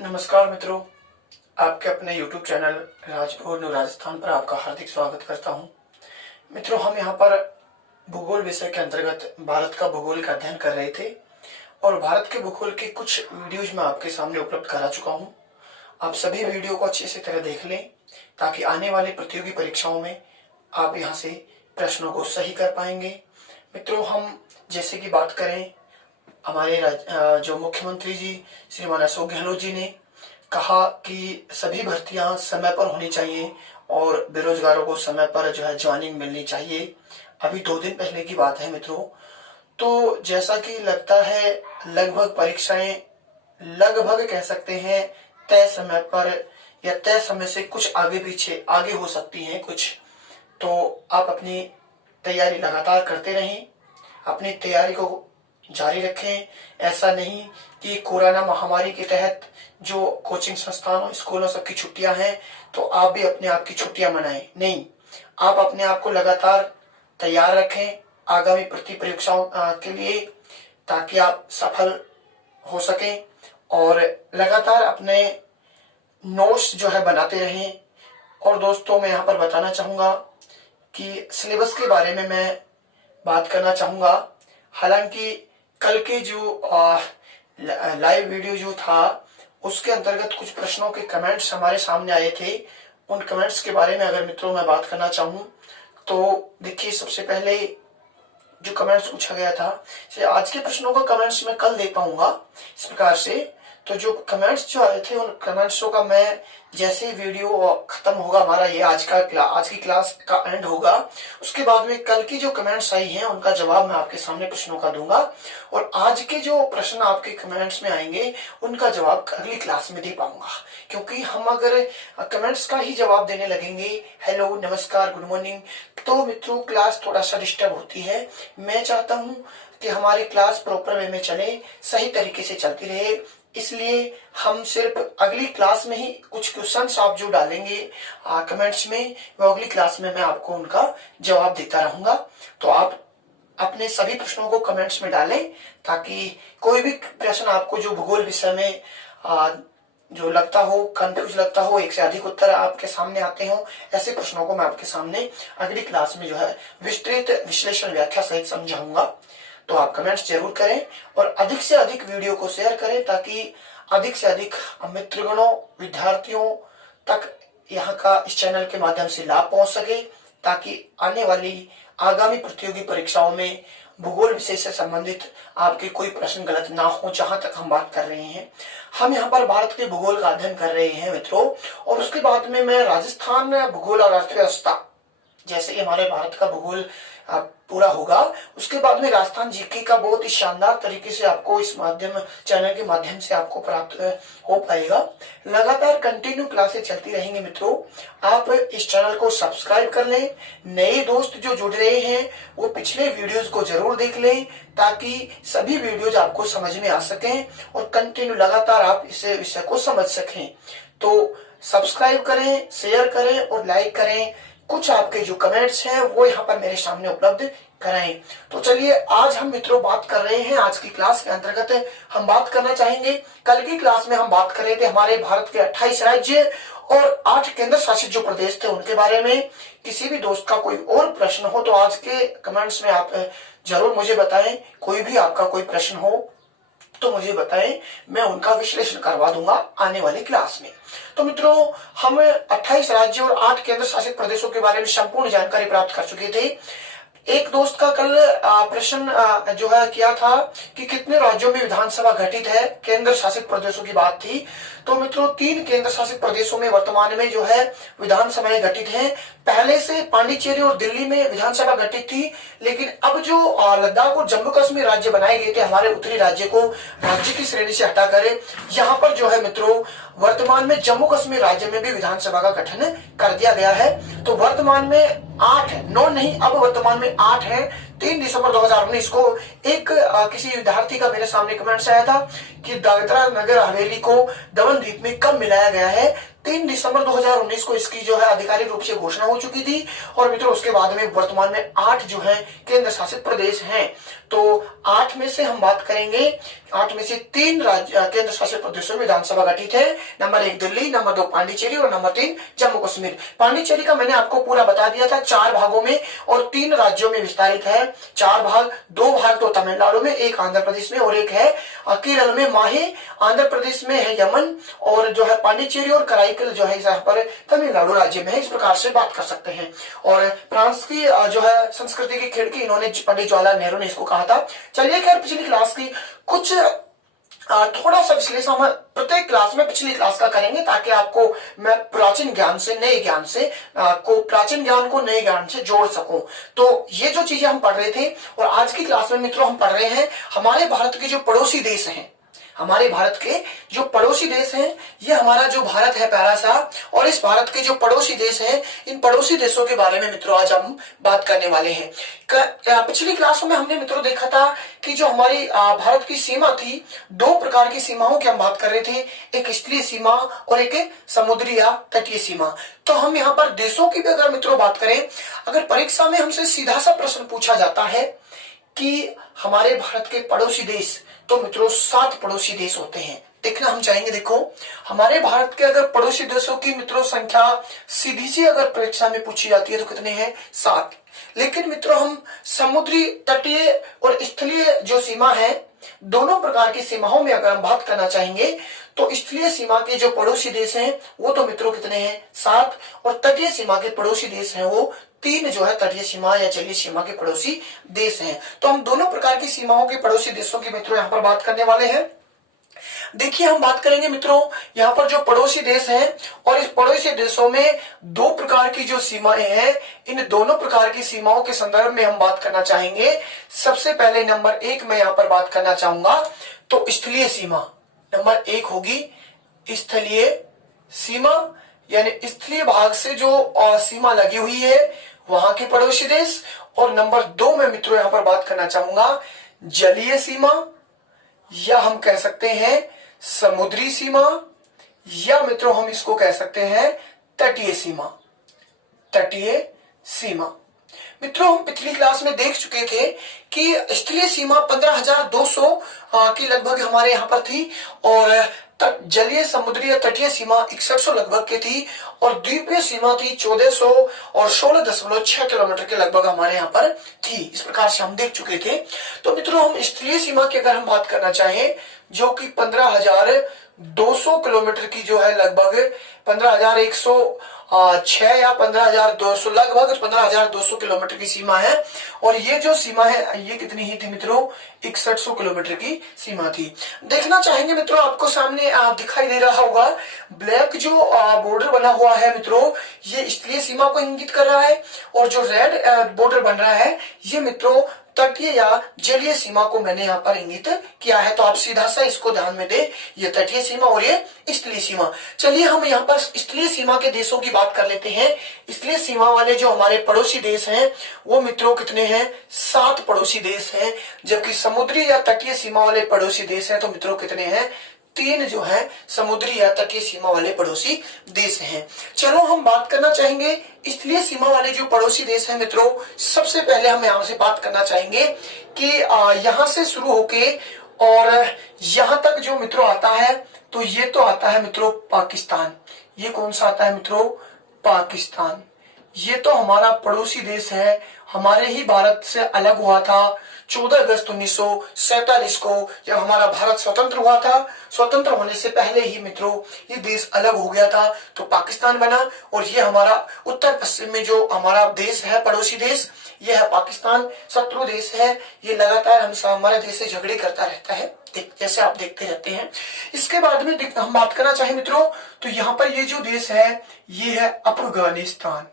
नमस्कार मित्रों, आपके अपने YouTube channel Rajpur new Rajasthan पर आपका हार्दिक स्वागत करता हूं। मित्रों, हम यहां पर भूगोल विषय के अंतर्गत भारत का भूगोल का अध्ययन कर रहे थे और भारत के भूगोल के कुछ वीडियोज मैं आपके सामने उपलब्ध करा चुका हूं। आप सभी वीडियो को अच्छे से तरह देख लें ताकि आने वाले प्रतियोगी परीक्षाओं में आप यहां से प्रश्नों को सही कर पाएंगे। मित्रों, हम जैसे कि बात करें, हमारे जो मुख्यमंत्री जी श्रीमान अशोक गहलोत जी ने कहा कि सभी भर्तियां समय पर होनी चाहिए और बेरोजगारों को समय पर जो है ज्वाइनिंग मिलनी चाहिए। अभी 2 दिन पहले की बात है मित्रों। तो जैसा कि लगता है लगभग परीक्षाएं लगभग कह सकते हैं तय समय पर या तय समय से कुछ आगे पीछे आगे हो सकती हैं कुछ। तो आप अपनी तैयारी लगातार करते रहें, अपनी तैयारी को जारी रखें। ऐसा नहीं कि कोरोना महामारी के तहत जो कोचिंग संस्थानों स्कूलों सबकी छुट्टियां हैं तो आप भी अपने आप की छुट्टियां मनाएं। नहीं, आप अपने आप को लगातार तैयार रखें आगामी परीक्षाओं के लिए, ताकि आप सफल हो सकें और लगातार अपने नोट्स जो है बनाते रहें। और दोस्तों, मैं यहाँ पर बताना चाहूंगा कि सिलेबस के बारे में मैं बात करना चाहूंगा। हालांकि कल के जो लाइव वीडियो जो था उसके अंतर्गत कुछ प्रश्नों के कमेंट्स हमारे सामने आए थे। उन कमेंट्स के बारे में अगर मित्रों मैं बात करना चाहूं तो देखिए, सबसे पहले जो कमेंट्स पूछा गया था, आज के प्रश्नों का कमेंट्स मैं कल दे पाऊंगा इस प्रकार से। तो जो कमेंट्स जो आए थे उन कमेंट्सों का मैं जैसे वीडियो खत्म होगा, हमारा ये आज की क्लास का एंड होगा, उसके बाद में कल की जो कमेंट्स आई हैं उनका जवाब मैं आपके सामने प्रश्नों का दूंगा। और आज के जो प्रश्न आपके कमेंट्स में आएंगे उनका जवाब अगली क्लास में दे पाऊंगा। क्योंकि हम अगर कमेंट्स का ही जवाब देने लगेंगे, हेलो, नमस्कार, गुड मॉर्निंग, तो मित्रों क्लास थोड़ा सा डिस्टर्ब होती है। मैं चाहता हूँ कि हमारी क्लास प्रॉपर वे में चले, सही तरीके से चलती रहे। इसलिए हम सिर्फ अगली क्लास में ही कुछ क्वेश्चंस आप जो डालेंगे कमेंट्स में, वो अगली क्लास में मैं आपको उनका जवाब देता रहूंगा। तो आप अपने सभी प्रश्नों को कमेंट्स में डालें ताकि कोई भी प्रश्न आपको जो भूगोल विषय में जो लगता हो, कंफ्यूज लगता हो, एक से अधिक उत्तर आपके सामने आते हो, ऐसे प्रश्नों को मैं आपके सामने अगली क्लास में जो है विस्तृत विश्लेषण व्याख्या सहित समझाऊंगा। तो आप कमेंट्स जरूर करें और अधिक से अधिक वीडियो को शेयर करें ताकि अधिक से अधिक मित्रगणों, विद्यार्थियों तक यहाँ का इस चैनल के माध्यम से लाभ पहुंच सके, ताकि आने वाली आगामी प्रतियोगी परीक्षाओं में भूगोल विषय से संबंधित आपके कोई प्रश्न गलत ना हो। जहां तक हम बात कर रहे हैं, हम यहाँ पर भारत के भूगोल का अध्ययन कर रहे हैं मित्रों, और उसके बाद में मैं राजस्थान भूगोल और अर्थव्यवस्था, जैसे कि हमारे भारत का भूगोल पूरा होगा, उसके बाद में राजस्थान जीके का बहुत ही शानदार तरीके से आपको इस चैनल के माध्यम से आपको प्राप्त हो पाएगा। लगातार कंटिन्यू क्लासेस चलती रहेंगी मित्रों। आप इस चैनल को सब्सक्राइब कर लें। नए दोस्त जो जुड़ रहे हैं वो पिछले वीडियोस को जरूर देख लें ताकि सभी वीडियोज आपको समझ में आ सकें और कंटिन्यू लगातार आप इस विषय को समझ सकें। तो सब्सक्राइब करें, शेयर करें और लाइक करें। कुछ आपके जो कमेंट्स हैं वो यहाँ पर मेरे सामने उपलब्ध कराएं। तो चलिए, आज हम मित्रों बात कर रहे हैं, आज की क्लास के अंतर्गत हम बात करना चाहेंगे। कल की क्लास में हम बात कर रहे थे हमारे भारत के 28 राज्य और 8 केंद्र शासित जो प्रदेश थे उनके बारे में। किसी भी दोस्त का कोई और प्रश्न हो तो आज के कमेंट्स में आप जरूर मुझे बताएं। कोई भी आपका कोई प्रश्न हो तो मुझे बताएं, मैं उनका विश्लेषण करवा दूंगा आने वाली क्लास में। तो मित्रों, हम 28 राज्यों और 8 केंद्र शासित प्रदेशों के बारे में संपूर्ण जानकारी प्राप्त कर चुके थे। एक दोस्त का कल प्रश्न जो है किया था कि कितने राज्यों में विधानसभा गठित है, केंद्र शासित प्रदेशों की बात थी। तो मित्रों, 3 केंद्र शासित प्रदेशों में वर्तमान में जो है विधानसभाएं गठित हैं। पहले से पांडिचेरी और दिल्ली में विधानसभा गठित थी, लेकिन अब जो लद्दाख और जम्मू कश्मीर राज्य बनाए गए थे, हमारे उत्तरी राज्य को राज्य की श्रेणी से हटाकर यहाँ पर जो है मित्रों वर्तमान में जम्मू कश्मीर राज्य में भी विधानसभा का गठन कर दिया गया है। तो वर्तमान में 8, 9 नहीं, अब वर्तमान में 8 है। 3 दिसंबर 2019 को एक किसी विद्यार्थी का मेरे सामने कमेंट्स आया था कि दादरा नगर हवेली को दमन द्वीप में कब मिलाया गया है। 3 दिसंबर 2019 को इसकी जो है आधिकारिक रूप से घोषणा हो चुकी थी और मित्रों उसके बाद में वर्तमान में 8 जो है केंद्र शासित प्रदेश हैं। तो 8 में से हम बात करेंगे, 8 में से 3 राज्य केंद्र शासित प्रदेशों में विधानसभा गठित है। नंबर 1 दिल्ली, नंबर 2 पांडिचेरी और नंबर 3 जम्मू कश्मीर। पांडिचेरी का मैंने आपको पूरा बता दिया था, 4 भागों में और 3 राज्यों में विस्तारित है। 4 भाग, 2 भाग तो तमिलनाडु में, 1 आंध्र प्रदेश में और 1 है केरल में माहे। आंध्र प्रदेश में है यमन और जो है पांडिचेरी और कराईकल जो है यहाँ पर तमिलनाडु राज्य में है। इस प्रकार से बात कर सकते हैं। और फ्रांस की जो है संस्कृति की खिड़की इन्होंने पंडित जवाहरलाल नेहरू ने इसको कहा था। चलिए खैर पिछली क्लास की कुछ थोड़ा सा विश्लेषण हम प्रत्येक क्लास में पिछली क्लास का करेंगे ताकि आपको मैं प्राचीन ज्ञान से नए ज्ञान से प्राचीन ज्ञान को नए ज्ञान से जोड़ सकूं। तो ये जो चीजें हम पढ़ रहे थे और आज की क्लास में मित्रों हम पढ़ रहे हैं हमारे भारत के जो पड़ोसी देश हैं, हमारे भारत के जो पड़ोसी देश हैं, ये हमारा जो भारत है प्यारा सा, और इस भारत के जो पड़ोसी देश हैं, इन पड़ोसी देशों के बारे में मित्रों आज हम बात करने वाले हैं। पिछली क्लासों में हमने मित्रों देखा था कि जो हमारी भारत की सीमा थी, 2 प्रकार की सीमाओं की हम बात कर रहे थे, एक स्थलीय सीमा और एक समुद्री या तटीय सीमा। तो हम यहाँ पर देशों की भी अगर मित्रों बात करें, अगर परीक्षा में हमसे सीधा सा प्रश्न पूछा जाता है कि हमारे भारत के पड़ोसी देश, तो मित्रों 7 पड़ोसी देश होते हैं। देखना हम चाहेंगे, देखो हमारे भारत के अगर पड़ोसी देशों की मित्रों संख्या सीधी सी अगर परीक्षा में पूछी जाती है तो कितने हैं? 7। लेकिन मित्रों हम समुद्री, तटीय और स्थलीय जो सीमा है, दोनों प्रकार की सीमाओं में अगर हम बात करना चाहेंगे तो स्थलीय सीमा के जो पड़ोसी देश हैं वो तो मित्रों कितने हैं? 7। और तटीय सीमा के पड़ोसी देश हैं वो 3 जो है तटीय सीमा या जलीय सीमा के पड़ोसी देश हैं। तो हम दोनों प्रकार की सीमाओं के पड़ोसी देशों की मित्रों यहाँ पर बात करने वाले हैं। देखिए हम बात करेंगे मित्रों यहाँ पर जो पड़ोसी देश हैं, और इस पड़ोसी देशों में 2 प्रकार की जो सीमाएं हैं, इन दोनों प्रकार की सीमाओं के संदर्भ में हम बात करना चाहेंगे। सबसे पहले नंबर 1 मैं यहाँ पर बात करना चाहूंगा तो स्थलीय सीमा। नंबर 1 होगी स्थलीय सीमा, यानी स्थलीय भाग से जो सीमा लगी हुई है वहां के पड़ोसी देश। और नंबर 2 में मित्रों यहाँ पर बात करना चाहूंगा जलीय सीमा, या हम कह सकते हैं समुद्री सीमा, या मित्रों हम इसको कह सकते हैं तटीय सीमा। तटीय सीमा मित्रों हम पिछली क्लास में देख चुके थे कि स्थलीय सीमा 15,200 की लगभग हमारे यहाँ पर थी, और जलीय समुद्री या तटीय सीमा 6100 लगभग की थी, और द्वीपीय सीमा थी 1400 और 16.6 किलोमीटर के लगभग हमारे यहाँ पर थी। इस प्रकार से हम देख चुके थे। तो मित्रों हम स्थलीय सीमा की अगर हम बात करना चाहें जो कि 15,200 किलोमीटर की जो है लगभग 15,106 या 15,200 लगभग 15,200 किलोमीटर की सीमा है, और ये जो सीमा है ये कितनी ही थी मित्रों? 6100 किलोमीटर की सीमा थी। देखना चाहेंगे मित्रों आपको सामने दिखाई दे रहा होगा ब्लैक जो बॉर्डर बना हुआ है मित्रों, ये स्थलीय सीमा को इंगित कर रहा है, और जो रेड बॉर्डर बन रहा है ये मित्रों तटीय या जलीय सीमा को मैंने यहाँ पर इंगित किया है। तो आप सीधा सा इसको ध्यान में दे, ये तटीय सीमा और ये स्थलीय सीमा। चलिए हम यहाँ पर स्थलीय सीमा के देशों की बात कर लेते हैं। स्थलीय सीमा वाले जो हमारे पड़ोसी देश हैं वो मित्रों कितने हैं? 7 पड़ोसी देश हैं, जबकि समुद्री या तटीय सीमा वाले पड़ोसी देश हैं तो मित्रों कितने हैं? 3 जो है समुद्री या तटीय सीमा वाले पड़ोसी देश हैं। चलो हम बात करना चाहेंगे स्थलीय सीमा वाले जो पड़ोसी देश हैं मित्रों, सबसे पहले हम यहाँ से बात करना चाहेंगे कि यहाँ से शुरू होके और यहाँ तक जो मित्रों आता है तो ये तो आता है मित्रों पाकिस्तान। ये कौन सा आता है मित्रों? पाकिस्तान। ये तो हमारा पड़ोसी देश है, हमारे ही भारत से अलग हुआ था 14 अगस्त 1947 को जब हमारा भारत स्वतंत्र हुआ था। स्वतंत्र होने से पहले ही मित्रों ये देश अलग हो गया था तो पाकिस्तान बना, और ये हमारा उत्तर पश्चिम में जो हमारा देश है पड़ोसी देश ये है पाकिस्तान। शत्रु देश है, ये लगातार हमारे देश से झगड़े करता रहता है, जैसे आप देखते रहते हैं। इसके बाद में हम बात करना चाहे मित्रों तो यहाँ पर ये जो देश है ये है अफगानिस्तान।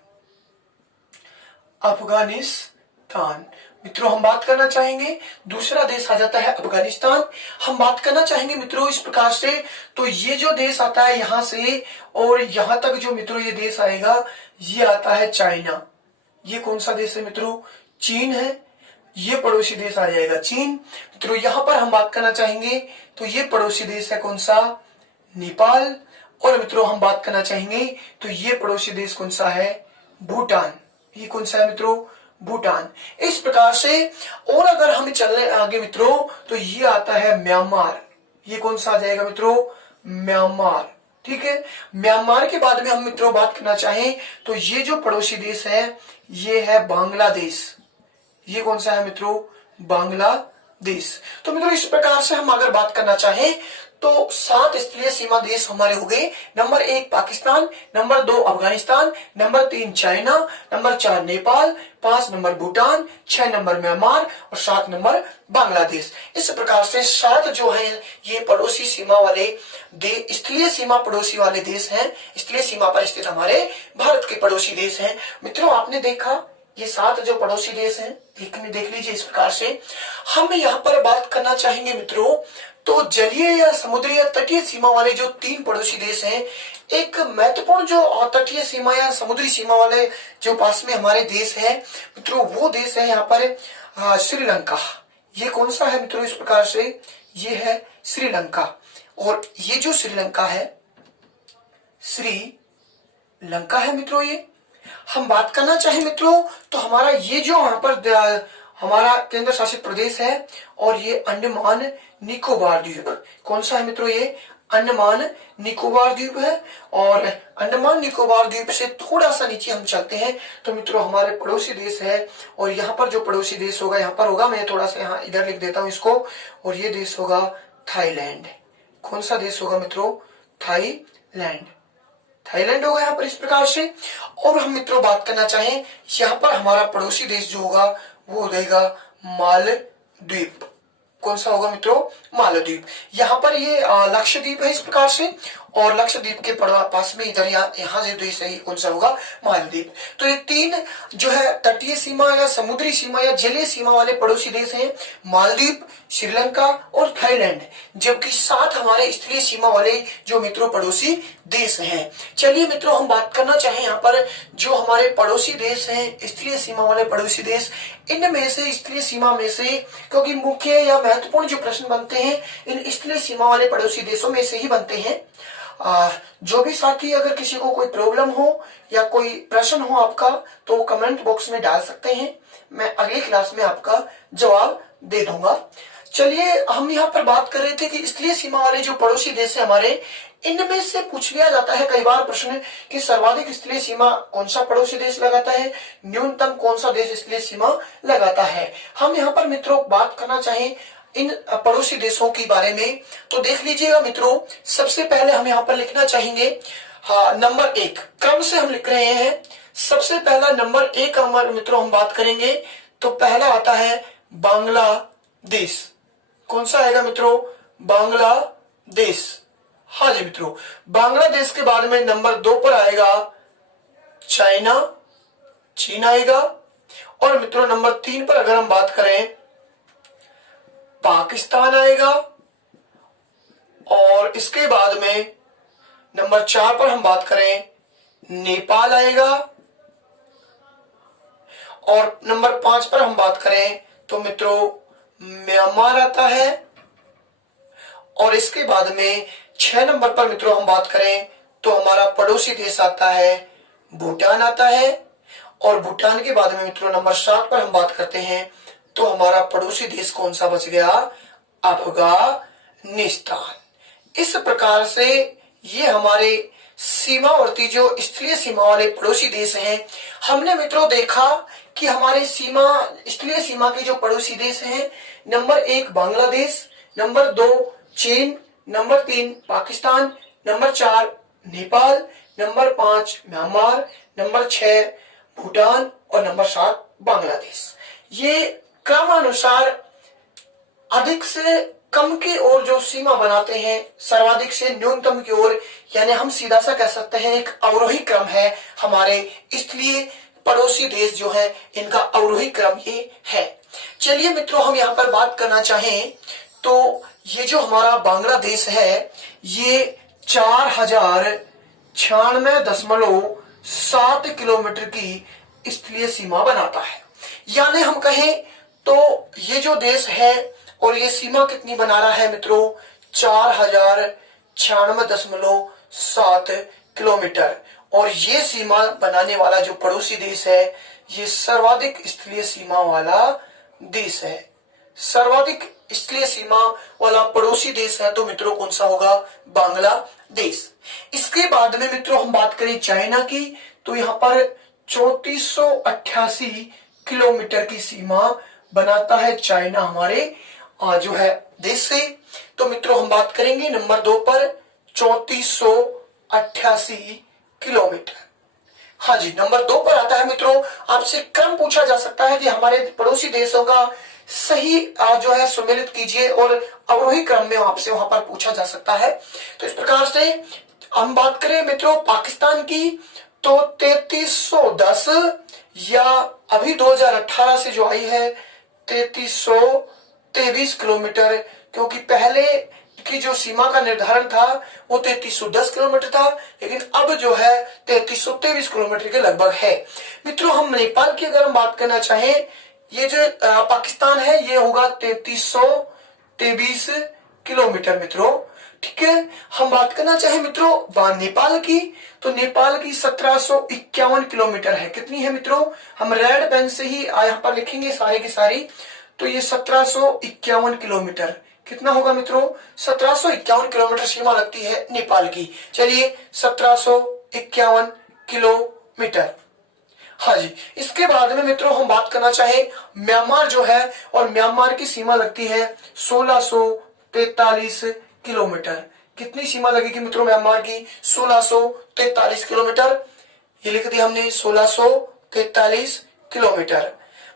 अफगानिस्तान मित्रों हम बात करना चाहेंगे, दूसरा देश आ जाता है अफगानिस्तान। हम बात करना चाहेंगे मित्रों इस प्रकार से, तो ये जो देश आता है यहां से और यहां तक जो मित्रों ये देश आएगा ये आता है चाइना। ये कौन सा देश है मित्रों? चीन है। ये पड़ोसी देश आ जाएगा चीन। मित्रों यहाँ पर हम बात करना चाहेंगे तो ये पड़ोसी देश है कौन सा, नेपाल। और मित्रों हम बात करना चाहेंगे तो ये पड़ोसी देश कौन सा है, भूटान। ये कौन सा है मित्रों, भूटान। इस प्रकार से और अगर हम चलने आगे मित्रों तो ये आता है म्यांमार। ये कौन सा आ जाएगा मित्रों, म्यांमार। ठीक है, म्यांमार के बाद में हम मित्रों बात करना चाहें तो ये जो पड़ोसी देश है ये है बांग्लादेश। ये कौन सा है मित्रों, बांग्लादेश। तो मित्रों इस प्रकार से हम अगर बात करना चाहें तो 7 स्थलीय सीमा देश हमारे हो गए। Number 1 Pakistan, number 2 Afghanistan, number 3 China, number 4 Nepal, 5 number Bhutan, 6 number Myanmar और 7 नंबर बांग्लादेश। इस प्रकार से 7 जो है ये पड़ोसी सीमा वाले स्थलीय सीमा पड़ोसी वाले देश हैं। स्थलीय सीमा पर स्थित हमारे भारत के पड़ोसी देश हैं। मित्रों आपने देखा ये 7 जो पड़ोसी देश हैं, देख लीजिए। इस प्रकार से हम यहाँ पर बात करना चाहेंगे मित्रों तो जलीय या समुद्री या तटीय सीमा वाले जो 3 पड़ोसी देश हैं, एक महत्वपूर्ण जो तटीय सीमा या समुद्री सीमा वाले जो पास में हमारे देश है मित्रों, वो देश है यहाँ पर श्रीलंका। ये कौन सा है मित्रों, इस प्रकार से ये है श्रीलंका। और ये जो श्रीलंका है, श्रीलंका है मित्रों, ये हम बात करना चाहे मित्रों तो हमारा ये जो यहाँ पर हमारा केंद्र शासित प्रदेश है और ये अंडमान निकोबार द्वीप। कौन सा है मित्रों, ये अंडमान निकोबार द्वीप है। और अंडमान निकोबार द्वीप से थोड़ा सा नीचे हम चलते हैं तो मित्रों हमारे पड़ोसी देश है। और यहाँ पर जो पड़ोसी देश होगा, यहाँ पर होगा, मैं थोड़ा सा यहाँ इधर लिख देता हूँ इसको, और ये देश होगा थाईलैंड। कौन सा देश होगा मित्रों, थाईलैंड। थाईलैंड होगा यहाँ पर इस प्रकार से। और हम मित्रों बात करना चाहें यहाँ पर हमारा पड़ोसी देश जो होगा वो हो जाएगा मालदीव। कौन सा होगा मित्रों, मालदीव। यहाँ पर ये लक्षद्वीप है इस प्रकार से, और लक्षद्वीप के पास में इधर यहाँ से देश है कौन सा होगा, मालदीव। तो ये 3 जो है तटीय सीमा या समुद्री सीमा या जलीय सीमा वाले पड़ोसी देश हैं, मालदीव, श्रीलंका और थाईलैंड। जबकि 7 हमारे स्थलीय सीमा वाले जो मित्रों पड़ोसी देश हैं। चलिए मित्रों हम बात करना चाहें यहाँ पर जो हमारे पड़ोसी देश हैं, स्थलीय सीमा वाले पड़ोसी देश, इनमें से स्थलीय सीमा में से, क्योंकि मुख्य या महत्वपूर्ण जो प्रश्न बनते हैं इन स्थलीय सीमा वाले पड़ोसी देशों में से ही बनते हैं। जो भी साथी अगर किसी को कोई प्रॉब्लम हो या कोई प्रश्न हो आपका तो कमेंट बॉक्स में डाल सकते हैं, मैं अगली क्लास में आपका जवाब दे दूंगा। चलिए हम यहाँ पर बात कर रहे थे कि स्थलीय सीमा वाले जो पड़ोसी देश है हमारे, इनमें से पूछ लिया जाता है कई बार प्रश्न कि सर्वाधिक स्थलीय सीमा कौन सा पड़ोसी देश लगाता है, न्यूनतम कौन सा देश स्थलीय सीमा लगाता है। हम यहाँ पर मित्रों बात करना चाहें इन पड़ोसी देशों के बारे में तो देख लीजिएगा मित्रों, सबसे पहले हम यहाँ पर लिखना चाहेंगे नंबर 1, क्रम से हम लिख रहे हैं। सबसे पहला नंबर 1 हमारे मित्रों हम बात करेंगे तो पहला आता है बांग्लादेश। कौन सा आएगा मित्रों, बांग्लादेश। हाँ जी मित्रों, बांग्लादेश के बाद में नंबर 2 पर आएगा चाइना, चीन आएगा। और मित्रों नंबर 3 पर अगर हम बात करें पाकिस्तान आएगा। और इसके बाद में नंबर 4 पर हम बात करें नेपाल आएगा। और नंबर 5 पर हम बात करें तो मित्रों म्यांमार आता है। और इसके बाद में 6 नंबर पर मित्रों हम बात करें तो हमारा पड़ोसी देश आता है भूटान आता है। और भूटान के बाद में मित्रों नंबर 7 पर हम बात करते हैं तो हमारा पड़ोसी देश कौन सा बच गया, अफगानिस्तान। इस प्रकार से ये हमारे सीमावर्ती जो स्थलीय सीमा वाले पड़ोसी देश हैं। हमने मित्रों देखा कि हमारे स्थलीय सीमा के जो पड़ोसी देश हैं, नंबर 1 बांग्लादेश, नंबर 2 चीन, number 3 Pakistan, number 4 Nepal, number 5 Myanmar, number 6 Bhutan और नंबर 7 बांग्लादेश। ये क्रमानुसार अधिक से कम की ओर जो सीमा बनाते हैं, सर्वाधिक से न्यूनतम की ओर, यानी हम सीधा सा कह सकते हैं एक अवरोही क्रम है हमारे स्थलीय पड़ोसी देश जो है, इनका अवरोही क्रम ये है। चलिए मित्रों हम यहाँ पर बात करना चाहें तो ये जो हमारा बांग्लादेश है ये 4096.7 किलोमीटर की स्थलीय सीमा बनाता है। यानी हम कहें तो ये जो देश है और ये सीमा कितनी बना रहा है मित्रों, 4096.7 किलोमीटर। और ये सीमा बनाने वाला जो पड़ोसी देश है ये सर्वाधिक स्थलीय सीमा वाला देश है, सर्वाधिक स्थलीय सीमा वाला पड़ोसी देश है तो मित्रों कौन सा होगा, बांग्लादेश। इसके बाद में मित्रों हम बात करें चाइना की, तो यहाँ पर 3488 किलोमीटर की सीमा बनाता है चाइना हमारे जो है देश से। तो मित्रों हम बात करेंगे नंबर 2 पर 3488 किलोमीटर। हाँ जी, नंबर 2 पर आता है मित्रों, आपसे क्रम पूछा जा सकता है कि हमारे पड़ोसी देशों का सही जो है सुमेलित कीजिए और अवरोही क्रम में आपसे वहां पर पूछा जा सकता है। तो इस प्रकार से हम बात करें मित्रों पाकिस्तान की, तो 3310 या अभी 2018 से जो आई है 3323 किलोमीटर, क्योंकि पहले की जो सीमा का निर्धारण था वो 3310 किलोमीटर था, लेकिन अब जो है 3323 किलोमीटर के लगभग है। मित्रों हम नेपाल की अगर हम बात करना चाहें, ये जो पाकिस्तान है ये होगा 3323 किलोमीटर मित्रों, ठीक है। हम बात करना चाहें मित्रों नेपाल की, तो नेपाल की 1751 किलोमीटर है। कितनी है मित्रों, हम रेड पेन से ही यहाँ पर लिखेंगे सारी की सारी, तो ये 1751 किलोमीटर कितना होगा मित्रों, 1751 किलोमीटर सीमा लगती है नेपाल की। चलिए 1751 किलोमीटर। हाँ जी, इसके बाद में मित्रों हम बात करना चाहें म्यांमार जो है, और म्यांमार की सीमा लगती है 1643 किलोमीटर। कितनी सीमा लगेगी मित्रों म्यांमार की, 1643 किलोमीटर। ये लिख दिया हमने 1643 किलोमीटर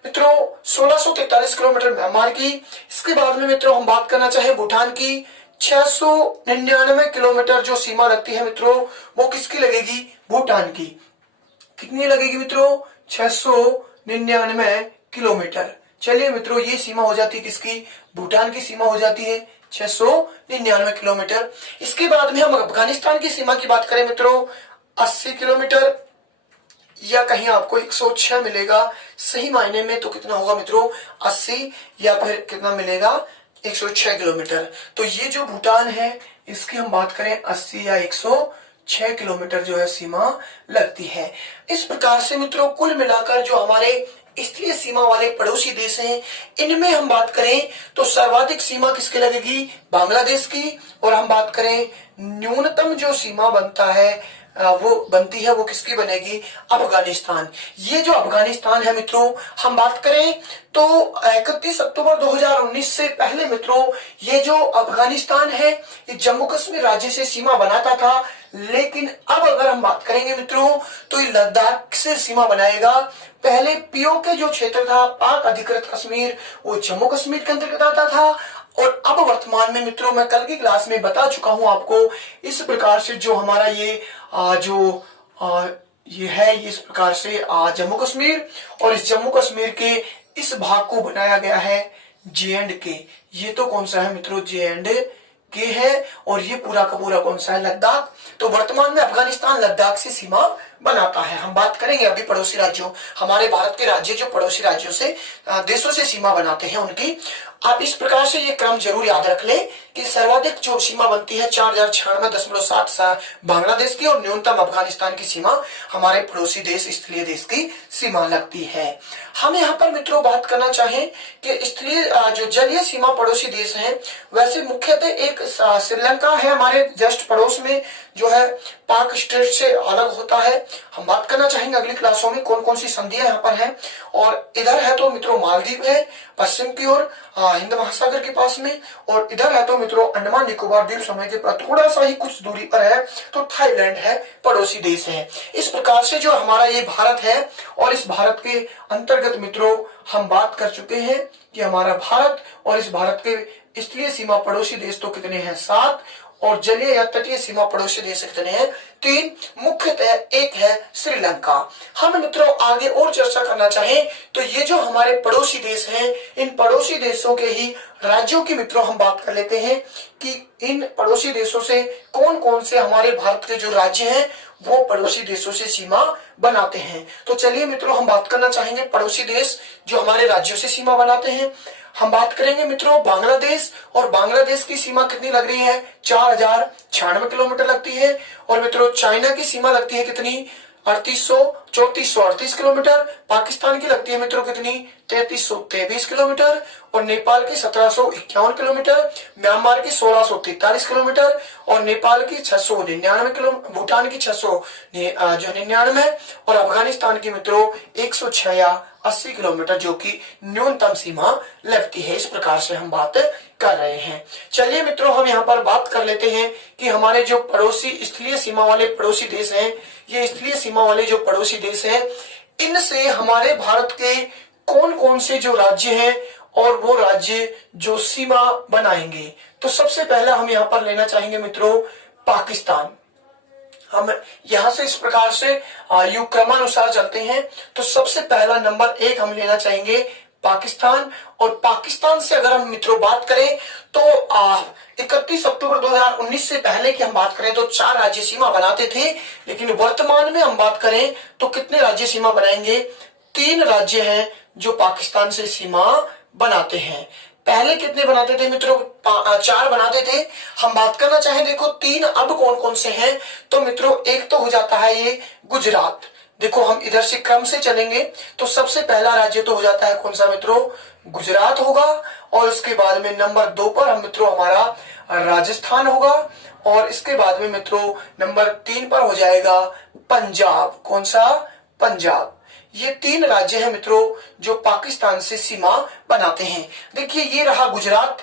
मित्रों, 1643 किलोमीटर म्यांमार की। इसके बाद में मित्रों हम बात करना चाहें भूटान की, 699 किलोमीटर जो सीमा लगती है मित्रों वो किसकी लगेगी, भूटान की। कितनी लगेगी मित्रों, 699 किलोमीटर। चलिए मित्रों ये सीमा हो जाती है किसकी, भूटान की सीमा हो जाती है 699 किलोमीटर। इसके बाद में हम अफगानिस्तान की सीमा की बात करें मित्रों, 80 किलोमीटर या कहीं आपको 106 मिलेगा सही मायने में, तो कितना होगा मित्रों 80 या फिर कितना मिलेगा 106 किलोमीटर। तो ये जो भूटान है इसकी हम बात करें 80 या 106 किलोमीटर जो है सीमा लगती है। इस प्रकार से मित्रों कुल मिलाकर जो हमारे स्थलीय सीमा वाले पड़ोसी देश हैं इनमें हम बात करें तो सर्वाधिक सीमा किसकी लगेगी, बांग्लादेश की। और हम बात करें न्यूनतम जो सीमा बनता है वो बनती है वो किसकी बनेगी, अफगानिस्तान। ये जो अफगानिस्तान है मित्रों हम बात करें तो 31 अक्टूबर 2019 से पहले मित्रों ये जो अफगानिस्तान है ये जम्मू कश्मीर राज्य से सीमा बनाता था, लेकिन अब अगर हम बात करेंगे मित्रों तो ये लद्दाख से सीमा बनाएगा। पहले पीओके जो क्षेत्र था पाक अधिकृत कश्मीर वो जम्मू कश्मीर के अंतर्गत आता था, और अब वर्तमान में मित्रों मैं कल की क्लास में बता चुका हूं आपको इस प्रकार से जो हमारा ये ये है इस प्रकार से जम्मू कश्मीर, और इस जम्मू कश्मीर के इस भाग को बनाया गया है JNK। ये तो कौन सा है मित्रों, JNK है, और ये पूरा का पूरा कौन सा है, लद्दाख। तो वर्तमान में अफगानिस्तान लद्दाख से सीमा बनाता है। हम बात करेंगे अभी पड़ोसी राज्यों, हमारे भारत के राज्य जो पड़ोसी राज्यों से देशों से सीमा बनाते हैं उनकी। आप इस प्रकार से ये क्रम जरूर याद रख लें कि सर्वाधिक जो सीमा बनती है 4096.7 बांग्लादेश की, और न्यूनतम अफगानिस्तान की सीमा हमारे पड़ोसी देश स्थलीय देश की सीमा लगती है। हम यहाँ पर मित्रों बात करना चाहें कि स्थलीय जो जलीय सीमा पड़ोसी देश हैं वैसे मुख्यतः एक श्रीलंका है हमारे जस्ट पड़ोस में जो है पाक स्टेट से अलग होता है। हम बात करना चाहेंगे अगली क्लासों में कौन कौन सी संधियां यहाँ पर हैं। और इधर है तो मित्रों मालदीव है पश्चिम की ओर हिंद महासागर के पास में, और इधर है तो मित्रों अंडमान निकोबार द्वीप समूह के पास थोड़ा सा ही कुछ दूरी पर है तो थाईलैंड है, पड़ोसी देश है। इस प्रकार से जो हमारा ये भारत है, और इस भारत के अंतर्गत मित्रों हम बात कर चुके हैं कि हमारा भारत और इस भारत के स्थलीय सीमा पड़ोसी देश तो कितने हैं 7, और जलीय या तटीय सीमा पड़ोसी देश कितने हैं? 3 मुख्यतः। एक है श्रीलंका। हम मित्रों आगे और चर्चा करना चाहें तो ये जो हमारे पड़ोसी देश हैं, इन पड़ोसी देशों के ही राज्यों की मित्रों हम बात कर लेते हैं कि इन पड़ोसी देशों से कौन कौन से हमारे भारत के जो राज्य हैं वो पड़ोसी देशों से सीमा बनाते हैं। तो चलिए मित्रों हम बात करना चाहेंगे पड़ोसी देश जो हमारे राज्यों से सीमा बनाते हैं। हम बात करेंगे मित्रों बांग्लादेश, और बांग्लादेश की सीमा कितनी लग रही है? 4096 किलोमीटर लगती है। और मित्रों चाइना की सीमा लगती है कितनी? 3438 किलोमीटर। पाकिस्तान की लगती है मित्रों कितनी? 3323 किलोमीटर। और नेपाल की 1751 किलोमीटर। म्यांमार की 1643 किलोमीटर। और नेपाल की 699 किलोमीटर। भूटान की 699 और अफगानिस्तान की मित्रों 186 किलोमीटर, जो कि न्यूनतम सीमा लगती है। इस प्रकार से हम बात कर रहे हैं। चलिए मित्रों हम यहाँ पर बात कर लेते हैं कि हमारे जो पड़ोसी स्थलीय सीमा वाले पड़ोसी देश हैं, ये स्थलीय सीमा वाले जो पड़ोसी देश हैं, इनसे हमारे भारत के कौन कौन से जो राज्य हैं और वो राज्य जो सीमा बनाएंगे। तो सबसे पहला हम यहाँ पर लेना चाहेंगे मित्रों पाकिस्तान। हम यहां से इस प्रकार से क्रमानुसार चलते हैं। तो सबसे पहला नंबर 1 हम लेना चाहेंगे पाकिस्तान। और पाकिस्तान से अगर हम मित्रों बात करें तो 31 अक्टूबर 2019 से पहले की हम बात करें तो 4 राज्य सीमा बनाते थे, लेकिन वर्तमान में हम बात करें तो कितने राज्य सीमा बनाएंगे? 3 राज्य हैं जो पाकिस्तान से सीमा बनाते हैं। पहले कितने बनाते थे मित्रों? 4 बनाते थे। हम बात करना चाहें देखो 3 अब कौन कौन से हैं? तो मित्रों एक तो हो जाता है ये गुजरात। देखो हम इधर से क्रम से चलेंगे तो सबसे पहला राज्य तो हो जाता है कौन सा मित्रों? गुजरात होगा। और उसके बाद में नंबर 2 पर हम मित्रों हमारा राजस्थान होगा। और इसके बाद में मित्रों नंबर 3 पर हो जाएगा पंजाब। कौन सा? पंजाब। ये 3 राज्य हैं मित्रों जो पाकिस्तान से सीमा बनाते हैं। देखिए ये रहा गुजरात,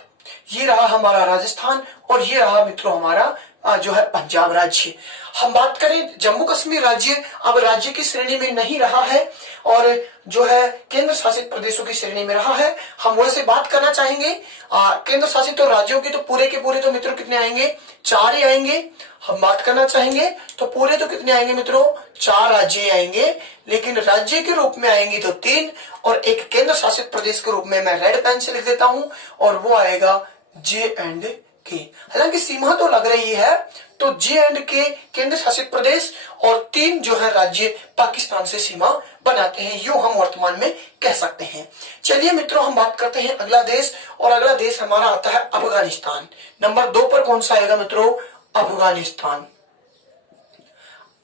ये रहा हमारा राजस्थान, और ये रहा मित्रों हमारा जो है पंजाब राज्य। हम बात करें जम्मू कश्मीर राज्य अब राज्य की श्रेणी में नहीं रहा है और जो है केंद्र शासित प्रदेशों की श्रेणी में रहा है। हम वैसे बात करना चाहेंगे केंद्र शासित और राज्यों की तो पूरे के पूरे तो मित्रों कितने आएंगे? 4 ही आएंगे। हम बात करना चाहेंगे तो पूरे तो कितने आएंगे मित्रों? 4 राज्य आएंगे, लेकिन राज्य के रूप में आएंगे तो 3 और एक केंद्र शासित प्रदेश के रूप में मैं रेड पेन से लिख देता हूं और वो आएगा J&K। हालांकि सीमा तो लग रही है तो J&K केंद्र शासित प्रदेश और 3 जो है राज्य पाकिस्तान से सीमा बनाते हैं, यूं हम वर्तमान में कह सकते हैं। चलिए मित्रों हम बात करते हैं अगला देश, और अगला देश हमारा आता है अफगानिस्तान। नंबर 2 पर कौन सा आएगा मित्रों? अफगानिस्तान।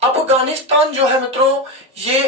अफगानिस्तान जो है मित्रों ये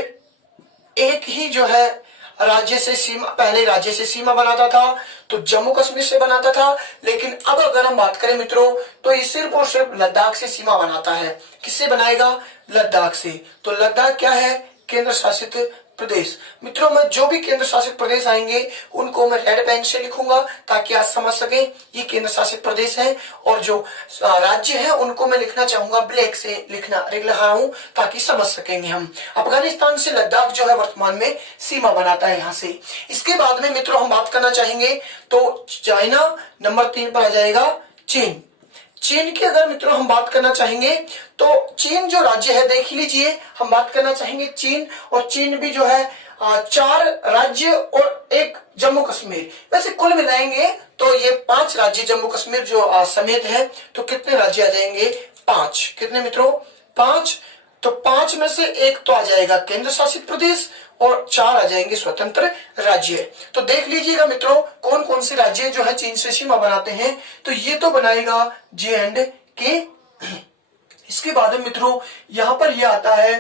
एक ही जो है राज्य से सीमा, पहले राज्य से सीमा बनाता था तो जम्मू कश्मीर से बनाता था, लेकिन अब अगर हम बात करें मित्रों तो ये सिर्फ और सिर्फ लद्दाख से सीमा बनाता है। किससे बनाएगा? लद्दाख से। तो लद्दाख क्या है? केंद्र शासित प्रदेश। मित्रों मैं जो भी केंद्र शासित प्रदेश आएंगे उनको मैं रेड पेन से लिखूंगा ताकि आप समझ सकें ये केंद्र शासित प्रदेश है, और जो राज्य है उनको मैं लिखना चाहूंगा ब्लैक से लिख रहा हूं ताकि समझ सकेंगे हम। अफगानिस्तान से लद्दाख जो है वर्तमान में सीमा बनाता है यहाँ से। इसके बाद में मित्रों हम बात करना चाहेंगे तो चाइना नंबर 3 पर आ जाएगा। चीन। चीन की अगर मित्रों हम बात करना चाहेंगे तो चीन जो राज्य है देख लीजिए, हम बात करना चाहेंगे चीन, और चीन भी जो है 4 राज्य और 1 जम्मू कश्मीर, वैसे कुल मिलाएंगे तो ये 5 राज्य जम्मू कश्मीर जो समेत है तो कितने राज्य आ जाएंगे? 5। कितने मित्रों? 5। तो 5 में से 1 तो आ जाएगा केंद्र शासित प्रदेश और 4 आ जाएंगे स्वतंत्र राज्य। तो देख लीजिएगा मित्रों कौन कौन से राज्य जो है चीन से सीमा बनाते हैं। तो ये तो बनाएगा J&K। इसके बाद में मित्रों यहाँ पर ये आता है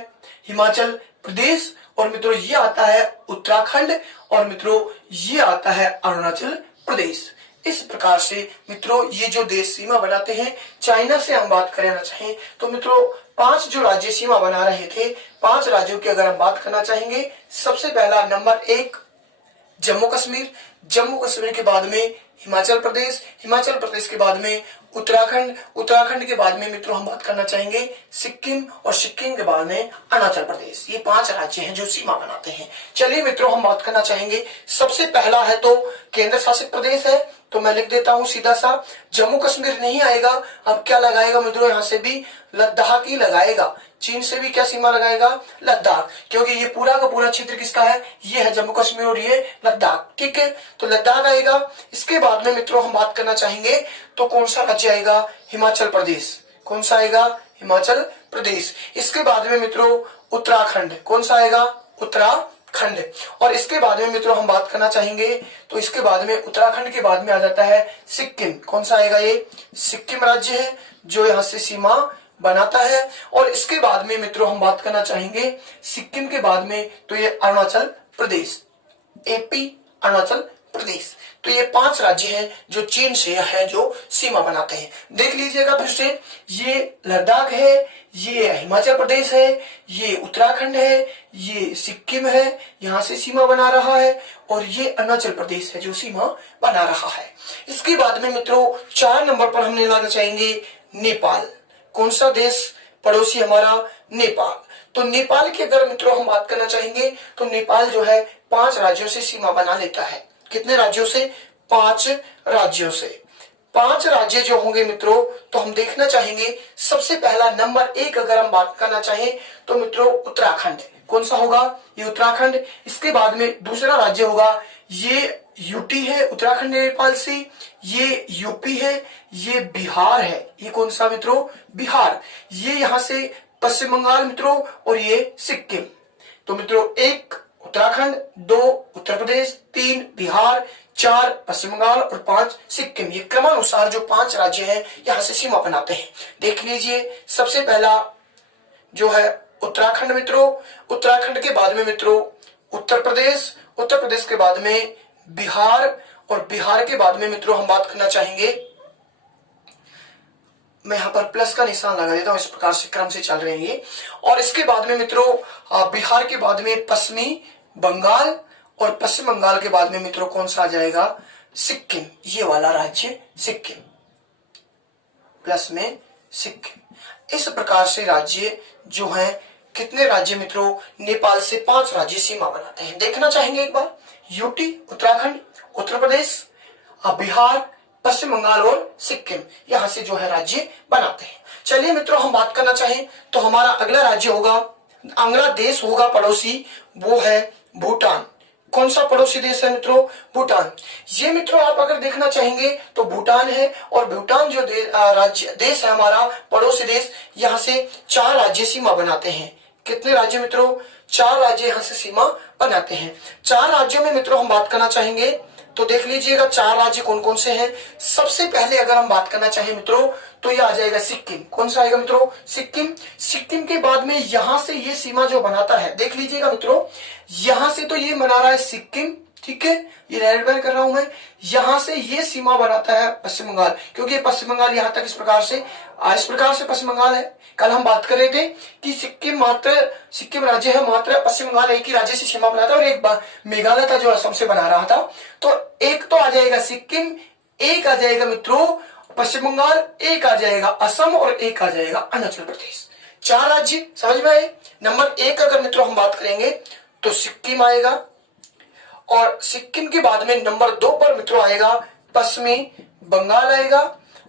हिमाचल प्रदेश, और मित्रों ये आता है उत्तराखंड, और मित्रों ये आता है अरुणाचल प्रदेश। इस प्रकार से मित्रों ये जो देश सीमा बनाते हैं। चाइना से हम बात करना चाहें तो मित्रों 5 जो राज्य सीमा बना रहे थे, 5 राज्यों की अगर हम बात करना चाहेंगे, सबसे पहला नंबर 1 जम्मू कश्मीर, जम्मू कश्मीर के बाद में हिमाचल प्रदेश, हिमाचल प्रदेश के बाद में उत्तराखंड, उत्तराखंड के बाद में मित्रों हम बात करना चाहेंगे सिक्किम, और सिक्किम के बाद में अरुणाचल प्रदेश। ये 5 राज्य हैं जो सीमा बनाते हैं। चलिए मित्रों हम बात करना चाहेंगे, सबसे पहला है तो केंद्र शासित प्रदेश है तो मैं लिख देता हूं सीधा सा, जम्मू कश्मीर नहीं आएगा। अब क्या लगाएगा मित्रों, यहां से भी लद्दाख ही लगाएगा। चीन से भी क्या सीमा लगाएगा, लद्दाख, क्योंकि ये पूरा का पूरा क्षेत्र किसका है, ये है जम्मू कश्मीर और ये लद्दाख। ठीक है, तो लद्दाख आएगा। इसके बाद में मित्रों हम बात करना चाहेंगे तो कौन सा राज्य आएगा, हिमाचल प्रदेश। कौन सा आएगा, हिमाचल प्रदेश। इसके बाद में मित्रों उत्तराखंड, कौन सा आएगा, उत्तराखंड। और इसके बाद में मित्रों हम बात करना चाहेंगे तो इसके बाद में उत्तराखंड के बाद में आ जाता है सिक्किम। कौन सा आएगा, ये सिक्किम राज्य है जो यहाँ से सीमा बनाता है। और इसके बाद में मित्रों हम बात करना चाहेंगे सिक्किम के बाद में तो ये अरुणाचल प्रदेश, एपी, अरुणाचल प्रदेश। तो ये 5 राज्य हैं जो चीन से है जो सीमा बनाते हैं। देख लीजिएगा फिर से, ये लद्दाख है, ये हिमाचल प्रदेश है, ये उत्तराखंड है, ये सिक्किम है, यहां से सीमा बना रहा है, और ये अरुणाचल प्रदेश है जो सीमा बना रहा है। इसके बाद में मित्रों 4 नंबर पर हमने लाना चाहेंगे नेपाल। कौन सा देश पड़ोसी हमारा, नेपाल। तो नेपाल की अगर मित्रों हम बात करना चाहेंगे तो नेपाल जो है 5 राज्यों से सीमा बना लेता है। कितने राज्यों से, 5 राज्यों से। 5 राज्य जो होंगे मित्रों, तो हम देखना चाहेंगे सबसे पहला नंबर 1 अगर हम बात करना चाहें तो मित्रों उत्तराखंड। कौन सा होगा, ये उत्तराखंड। इसके बाद में दूसरा राज्य होगा, ये यूटी है उत्तराखंड नेपाल से, ये यूपी है, ये बिहार है। ये कौन सा मित्रों, बिहार। ये यहां से पश्चिम बंगाल मित्रों, और ये सिक्किम। तो मित्रों 1 उत्तराखंड, 2 उत्तर प्रदेश, 3 बिहार, 4 पश्चिम बंगाल और 5 सिक्किम। ये क्रमानुसार जो 5 राज्य हैं यहां से सीमा बनाते हैं। देख लीजिए, सबसे पहला जो है उत्तराखंड मित्रों, उत्तराखंड के बाद में मित्रों उत्तर प्रदेश, उत्तर प्रदेश के बाद में बिहार, और बिहार के बाद में मित्रों हम बात करना चाहेंगे, मैं यहां पर प्लस का निशान लगा देता हूं, इस प्रकार से क्रम से चल रहे हैं ये। और इसके बाद में मित्रों बिहार के बाद में पश्चिमी बंगाल, और पश्चिम बंगाल के बाद में मित्रों कौन सा आ जाएगा, सिक्किम। ये वाला राज्य सिक्किम, प्लस में सिक्किम। इस प्रकार से राज्य जो है, कितने राज्य मित्रों, नेपाल से 5 राज्य सीमा बनाते हैं। देखना चाहेंगे एक बार, यूटी, उत्तराखंड, उत्तर प्रदेश, बिहार, पश्चिम बंगाल और सिक्किम, यहां से जो है राज्य बनाते हैं। चलिए मित्रों हम बात करना चाहें तो हमारा अगला राज्य होगा, अगला देश होगा पड़ोसी, वो है भूटान। कौन सा पड़ोसी देश है मित्रों, भूटान। ये मित्रों आप अगर देखना चाहेंगे तो भूटान है, और भूटान जो राज्य देश है हमारा पड़ोसी देश, यहाँ से 4 राज्य सीमा बनाते हैं। कितने राज्य मित्रों, 4 राज्य यहाँ से सीमा बनाते हैं। 4 राज्यों में मित्रों हम बात करना चाहेंगे तो देख लीजिएगा 4 राज्य कौन कौन से हैं। सबसे पहले अगर हम बात करना चाहें मित्रों तो ये आ जाएगा सिक्किम। कौन सा आएगा मित्रों, सिक्किम। सिक्किम के बाद में यहां से ये सीमा जो बनाता है, देख लीजिएगा मित्रों, यहां से तो ये बना रहा है सिक्किम, ठीक है, ये रेड बैन कर रहा हूं मैं। यहां से ये सीमा बनाता है पश्चिम बंगाल, क्योंकि पश्चिम बंगाल यहां तक इस प्रकार से पश्चिम बंगाल है। कल हम बात कर रहे थे कि सिक्किम राज्य है मात्र, पश्चिम बंगाल एक ही राज्य से सीमा बनाता है, और एक मेघालय था जो असम से बना रहा था। तो एक तो आ जाएगा सिक्किम, एक आ जाएगा मित्रों पश्चिम बंगाल, एक आ जाएगा असम, और एक आ जाएगा अरुणाचल प्रदेश। 4 राज्य समझ में आए। नंबर 1 अगर मित्रों हम बात करेंगे तो सिक्किम आएगा, और सिक्किम के बाद में नंबर 2 पर मित्रों आएगा पश्चिमी बंगाल आएगा,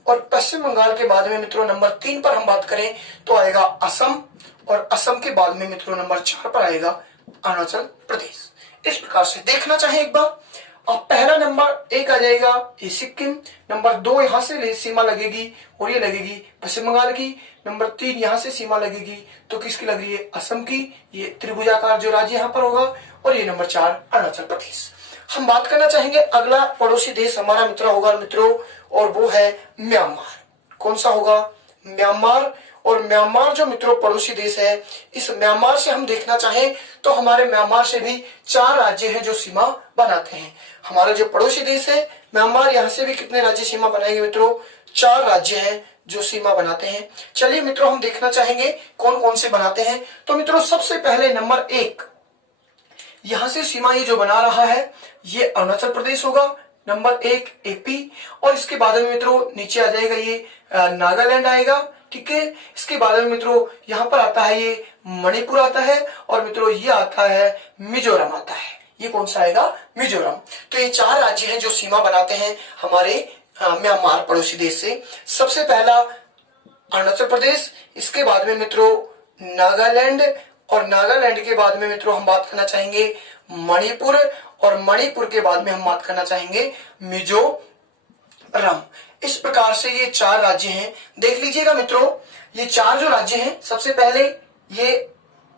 और पश्चिम बंगाल के बाद में मित्रों नंबर 3 पर हम बात करें तो आएगा असम, और असम के बाद में मित्रों नंबर 4 पर आएगा अरुणाचल प्रदेश। इस प्रकार से देखना चाहे एक बार, अब पहला नंबर 1 आ जाएगा ये सिक्किम, नंबर 2 यहां से सीमा लगेगी और ये लगेगी पश्चिम बंगाल की, नंबर 3 यहां से सीमा लगेगी तो किसकी लग रही है, असम की, ये त्रिभुजाकार जो राज्य यहां पर होगा, और ये नंबर 4 अरुणाचल प्रदेश। हम बात करना चाहेंगे अगला पड़ोसी देश हमारा होगा मित्रों, और वो है म्यांमार। कौन सा होगा, म्यांमार। और म्यांमार जो मित्रों पड़ोसी देश है, इस म्यांमार से हम देखना चाहें तो हमारे म्यांमार से भी 4 राज्य हैं जो सीमा बनाते हैं। हमारा जो पड़ोसी देश है म्यांमार, यहाँ से भी कितने राज्य सीमा बनाएंगे मित्रों, 4 राज्य हैं जो सीमा बनाते हैं। चलिए मित्रों हम देखना चाहेंगे कौन कौन से बनाते हैं। तो मित्रों सबसे पहले नंबर 1 यहां से सीमा ये जो बना रहा है ये अरुणाचल प्रदेश होगा, नंबर 1 एपी, और इसके बाद में मित्रों नीचे आ जाएगा ये नागालैंड आएगा, ठीक है। इसके बाद में मित्रों यहाँ पर आता है ये मणिपुर आता है, और मित्रों ये आता है मिजोरम आता है। ये कौन सा आएगा? मिजोरम। तो ये 4 राज्य हैं जो सीमा बनाते हैं हमारे म्यांमार पड़ोसी देश से। सबसे पहला अरुणाचल प्रदेश, इसके बाद में मित्रों नागालैंड, और नागालैंड के बाद में मित्रों हम बात करना चाहेंगे मणिपुर, और मणिपुर के बाद में हम बात करना चाहेंगे मिजोरम। इस प्रकार से ये 4 राज्य हैं। देख लीजिएगा मित्रों, ये 4 जो राज्य हैं, सबसे पहले ये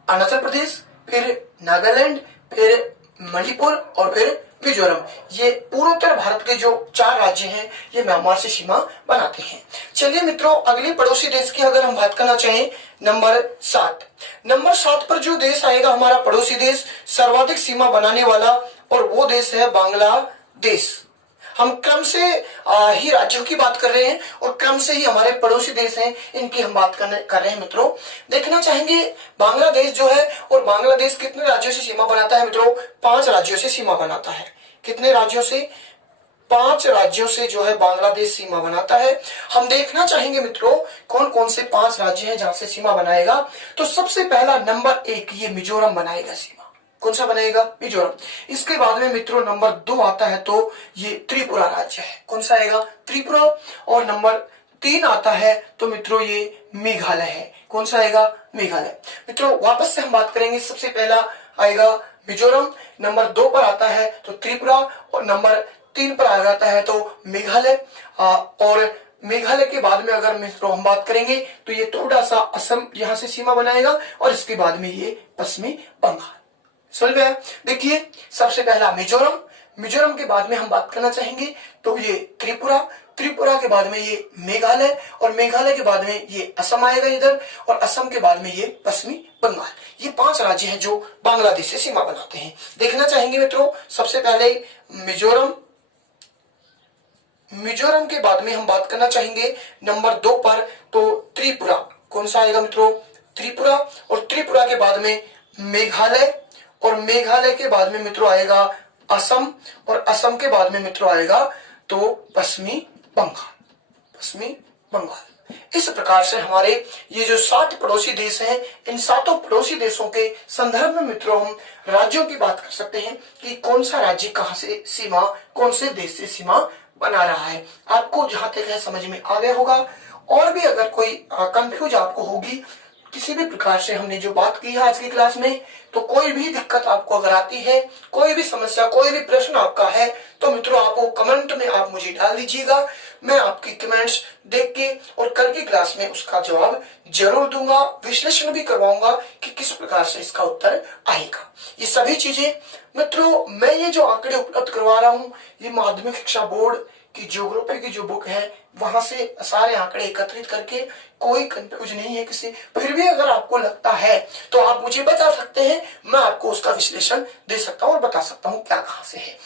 अरुणाचल प्रदेश, फिर नागालैंड, फिर मणिपुर और फिर मिजोरम। ये पूर्वोत्तर भारत के जो 4 राज्य हैं, ये म्यांमार से सीमा बनाते हैं। चलिए मित्रों, अगले पड़ोसी देश की अगर हम बात करना चाहें, नंबर 7 पर जो देश आएगा हमारा पड़ोसी देश सर्वाधिक सीमा बनाने वाला, और वो देश है बांग्लादेश। हम क्रम से ही राज्यों की बात कर रहे हैं और क्रम से ही हमारे पड़ोसी देश हैं, इनकी हम बात कर रहे हैं मित्रों। देखना चाहेंगे बांग्लादेश जो है, और बांग्लादेश कितने राज्यों से सीमा बनाता है मित्रों? 5 राज्यों से सीमा बनाता है। कितने राज्यों से? 5 राज्यों से जो है बांग्लादेश सीमा बनाता है। हम देखना चाहेंगे मित्रों कौन कौन से 5 राज्य हैं जहां से सीमा बनाएगा। तो सबसे पहला नंबर 1 ये मिजोरम बनाएगा सीमा। कौन सा बनाएगा? मिजोरम। इसके बाद में मित्रों नंबर 2 आता है तो ये त्रिपुरा राज्य है। कौन सा आएगा? त्रिपुरा। और नंबर 3 आता है तो मित्रों ये मेघालय है। कौन सा आएगा? मेघालय। मित्रों वापस से हम बात करेंगे, सबसे पहला आएगा मिजोरम, नंबर 2 पर आता है तो त्रिपुरा, और नंबर 3 पर आ जाता है तो मेघालय। और मेघालय के बाद में अगर मित्रों हम बात करेंगे तो ये थोड़ा सा असम यहां से सीमा बनाएगा, और इसके बाद में ये पश्चिमी बंगाल। समझ गया? देखिए सबसे पहला मिजोरम, मिजोरम के बाद में हम बात करना चाहेंगे तो ये त्रिपुरा, त्रिपुरा के बाद में ये मेघालय, और मेघालय के बाद में ये असम आएगा इधर, और असम के बाद में ये पश्चिमी बंगाल। ये 5 राज्य हैं जो बांग्लादेश से सीमा बनाते हैं। देखना चाहेंगे मित्रों, सबसे पहले मिजोरम, मिजोरम के बाद में हम बात करना चाहेंगे नंबर 2 पर तो त्रिपुरा। कौन सा आएगा मित्रों? त्रिपुरा। और त्रिपुरा के बाद में मेघालय, और मेघालय के बाद में मित्रों आएगा असम, और असम के बाद में मित्रों आएगा तो पश्चिमी बंगाल, पश्चिमी बंगाल। इस प्रकार से हमारे ये जो 7 पड़ोसी देश हैं, इन 7 पड़ोसी देशों के संदर्भ में मित्रों हम राज्यों की बात कर सकते हैं कि कौन सा राज्य कहां से सीमा, कौन से देश से सीमा बना रहा है। आपको जहां तक है समझ में आ गया होगा। और भी अगर कोई कंफ्यूज आपको होगी किसी भी प्रकार से हमने जो बात की है आज की क्लास में, तो कोई भी दिक्कत आपको अगर आती है, कोई भी समस्या, कोई भी प्रश्न आपका है, तो मित्रों आपको कमेंट में आप मुझे डाल दीजिएगा। मैं आपकी कमेंट्स देख के और कल की क्लास में उसका जवाब जरूर दूंगा, विश्लेषण भी करवाऊंगा कि किस प्रकार से इसका उत्तर आएगा। ये सभी चीजें मित्रों, मैं ये जो आंकड़े उपलब्ध करवा रहा हूँ, ये माध्यमिक शिक्षा बोर्ड की ज्योग्राफी की जो बुक है वहां से सारे आंकड़े एकत्रित करके, कोई कंफ्यूज नहीं है किसी। फिर भी अगर आपको लगता है तो आप मुझे बता सकते हैं, मैं आपको उसका विश्लेषण दे सकता हूं और बता सकता हूं क्या कहां से है।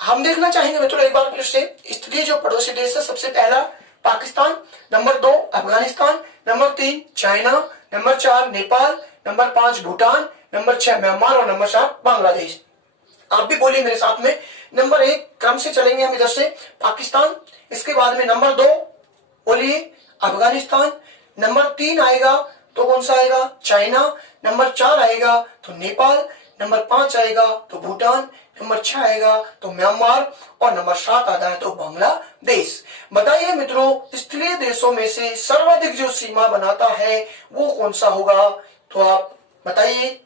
हम देखना चाहेंगे मित्रों एक बार फिर से, इसलिए जो पड़ोसी देश है, सबसे पहला Pakistan, number 2 Afghanistan, number 3 China, number 4 Nepal, number 5 Bhutan, number 6 Myanmar, और नंबर 7 बांग्लादेश। आप भी बोलिए मेरे साथ में, नंबर 1 क्रम से चलेंगे हम इधर से, पाकिस्तान, इसके बाद में नंबर 2 बोलिए अफगानिस्तान, नंबर 3 आएगा तो कौन सा आएगा? चाइना, नंबर 4 आएगा तो नेपाल, नंबर 5 आएगा तो भूटान, नंबर 6 आएगा तो म्यांमार, और नंबर 7 आता है तो बांग्लादेश। बताइए मित्रों स्थलीय देशों में से सर्वाधिक जो सीमा बनाता है वो कौन सा होगा? तो आप बताइए।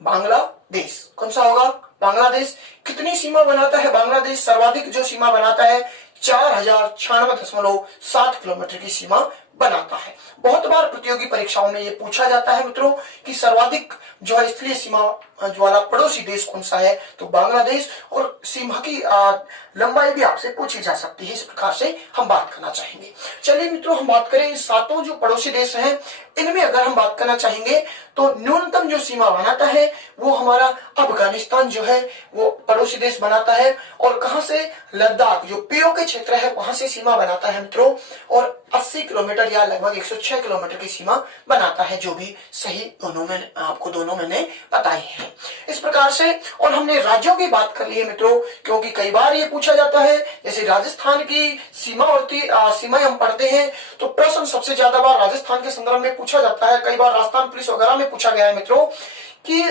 बांग्लादेश। कौन सा होगा? बांग्लादेश। कितनी सीमा बनाता है बांग्लादेश? सर्वाधिक जो सीमा बनाता है 4096.7 किलोमीटर की सीमा बनाता है। बहुत बार प्रतियोगी परीक्षाओं में ये पूछा जाता है मित्रों कि सर्वाधिक जो है स्थलीय सीमा वाला पड़ोसी देश कौन सा है, तो बांग्लादेश। और सीमा की लंबाई भी आपसे पूछी जा सकती है, इस प्रकार से हम बात करना चाहेंगे। चलिए मित्रों हम बात करें इन 7 जो पड़ोसी देश हैं, इनमें अगर हम बात करना चाहेंगे तो न्यूनतम जो सीमा बनाता है वो हमारा अफगानिस्तान जो है वो पड़ोसी देश बनाता है। और कहां से? लद्दाख जो पीओके क्षेत्र है वहां से सीमा बनाता है मित्रों, और 80 किलोमीटर या लगभग 106 किलोमीटर की सीमा बनाता है, जो भी सही दोनों में आपको दोनों मैंने बताई है। इस प्रकार से, और हमने राज्यों की बात कर ली है मित्रों, क्योंकि कई बार ये पूछा जाता है, जैसे राजस्थान की सीमावर्ती सीमाएं हम पढ़ते हैं तो प्रश्न सबसे ज्यादा बार राजस्थान के संदर्भ में पूछा जाता है। कई बार राजस्थान पुलिस वगैरह में पूछा गया है मित्रों कि